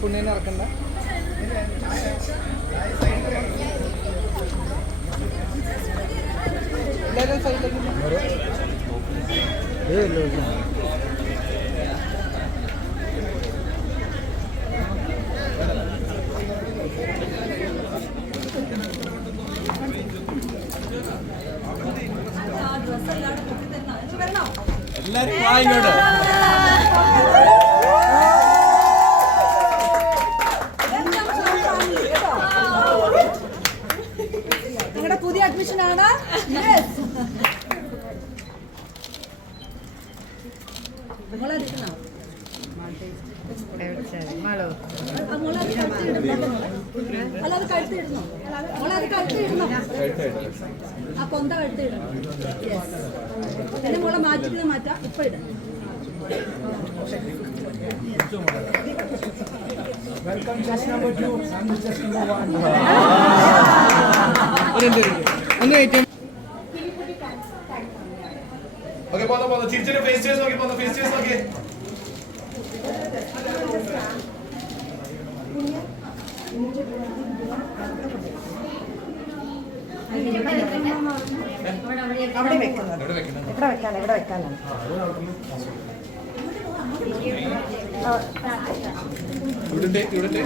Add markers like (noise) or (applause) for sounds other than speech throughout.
പുണ്യനെ ഇറക്കണ്ട. എല്ലാവരും സൈഡിലേക്ക് എല്ലാരും വാ നിങ്ങളെടുക്കണോ അല്ല അത് കഴുത്തിടണോ മോളത് കഴുത്തിടണം ആ കൊന്ത കഴുത്തിടണം എന്നെ മോളെ മാറ്റിക്കുന്നത് മാറ്റാം ഇപ്പൊ ഇടാം ഒരു മിനിറ്റ്, ഒരു മിനിറ്റ്. ഒന്ന് വെയിറ്റ് ഓക്കെ പോന്നോ പോന്നോ. തിരിച്ചിട്ട് ഫേസ് ചെയ്ത് നോക്കി പോന്നോ ഫേസ് ചെയ്ത് നോക്കി. ഇവിടെ വെക്കാൻ ഇവിടെ വെക്കാനാണ് ഇവിടുത്തെ ഇവിടുത്തെ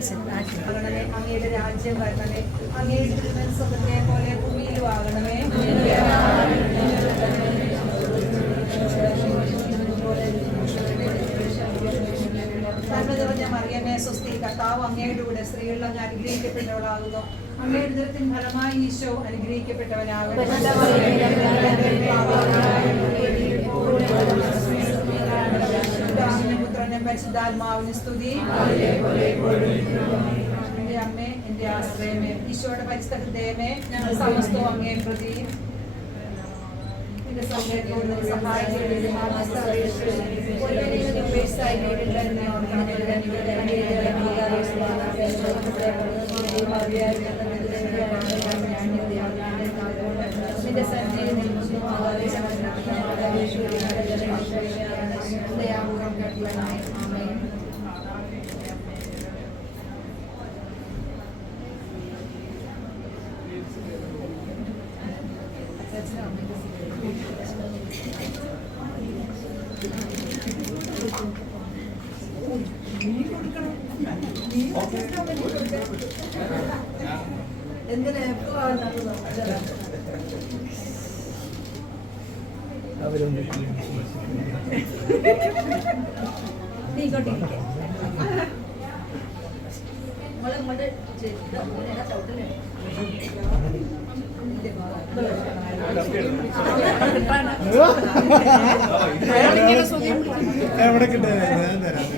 ആകണമേ അങ്ങയുടെ രാജ്യം വരണമേ. അങ്ങയുടെ തിരുമനസ്സുഖത്തെ പോലെ ഭൂമിയിലും ആകണമേ. നിറഞ്ഞ മറിയമേ സ്വസ്തി കർത്താവ് അങ്ങയുടെ കൂടെ സ്ത്രീകളിൽ അങ്ങ് അനുഗ്രഹിക്കപ്പെട്ടവളാകുന്നു. അങ്ങയുടെ ദുരത്തിൻ ഫലമായി ഈശോ അനുഗ്രഹിക്കപ്പെട്ടവനാകുന്നു പരിശുദ്ധാത്മാവിന് സ്തുതി എന്റെ അമ്മേ എന്റെ ആശ്രയമേ ഈശോയുടെ പരിസ്ഥിതയമേ ഞങ്ങൾ സമസ്തവും അങ്ങേ പ്രതി എന്റെ സൗകര്യത്തോട് സഹായിച്ചു നിന്റെ സന്നിധിയിൽ നിൽക്കുന്നു ദയാപൂർവം കേട്ടണമേ ആമേൻ എന്തിനാ എപ്പോഴും നീ (laughs) എവിടെ കിട്ടുക ഞാൻ തരാം.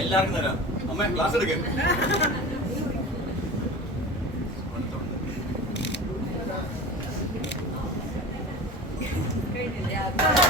എല്ലാവർക്കും തരാം. അമ്മ ക്ലാസ് എടുക്കേ. 可以的。呀